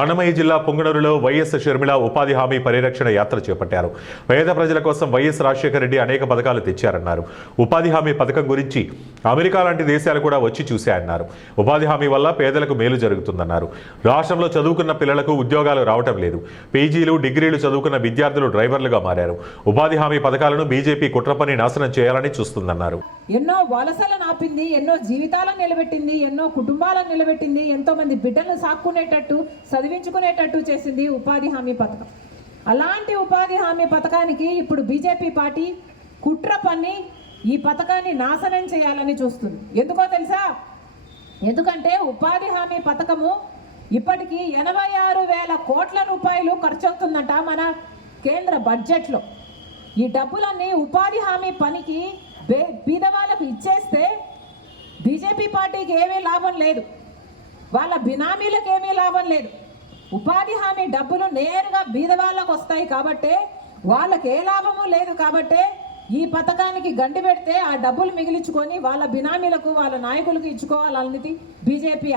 అన్నమయ్య జిల్లా పొంగనూరులో వైఎస్ షర్మిల ఉపాధి హామీ పరిరక్షణ యాత్ర చేపట్టారు. పేద ప్రజల కోసం వైఎస్ రాజశేఖర రెడ్డి అనేక పథకాలు తెచ్చారన్నారు. ఉపాధి హామీ పథకం గురించి అమెరికా లాంటి దేశాలు కూడా వచ్చి చూశాయన్నారు. ఉపాధి హామీ వల్ల పేదలకు మేలు జరుగుతుందన్నారు. రాష్ట్రంలో చదువుకున్న పిల్లలకు ఉద్యోగాలు రావటం లేదు. పీజీలు, డిగ్రీలు చదువుకున్న విద్యార్థులు డ్రైవర్లుగా మారారు. ఉపాధి హామీ పథకాలను బీజేపీ కుట్రపని నాశనం చేయాలని చూస్తుందన్నారు. ఎన్నో వలసలను ఆపింది, ఎన్నో జీవితాలను నిలబెట్టింది, ఎన్నో కుటుంబాలను నిలబెట్టింది, ఎంతో మంది బిడ్డలను సాక్కునేటట్టు చదివించుకునేటట్టు చేసింది ఉపాధి హామీ పథకం. అలాంటి ఉపాధి హామీ పథకానికి ఇప్పుడు బీజేపీ పార్టీ కుట్ర పన్ని ఈ పథకాన్ని నాశనం చేయాలని చూస్తుంది. ఎందుకో తెలుసా? ఎందుకంటే ఉపాధి హామీ పథకము ఇప్పటికీ 86,000 కోట్ల రూపాయలు ఖర్చు అవుతుందంట మన కేంద్ర బడ్జెట్లో. ఈ డబ్బులన్నీ ఉపాధి హామీ పనికి బీదవాళ్ళకు ఇచ్చేస్తే బీజేపీ పార్టీకి ఏమీ లాభం లేదు, వాళ్ళ బినామీలకు ఏమీ లాభం లేదు. ఉపాధి హామీ డబ్బులు నేరుగా బీదవాళ్ళకు వస్తాయి కాబట్టి వాళ్ళకి ఏ లాభము లేదు. కాబట్టి ఈ పథకానికి గండి పెడితే ఆ డబ్బులు మిగిలించుకొని వాళ్ళ బినామీలకు, వాళ్ళ నాయకులకు ఇచ్చుకోవాలన్నది బీజేపీ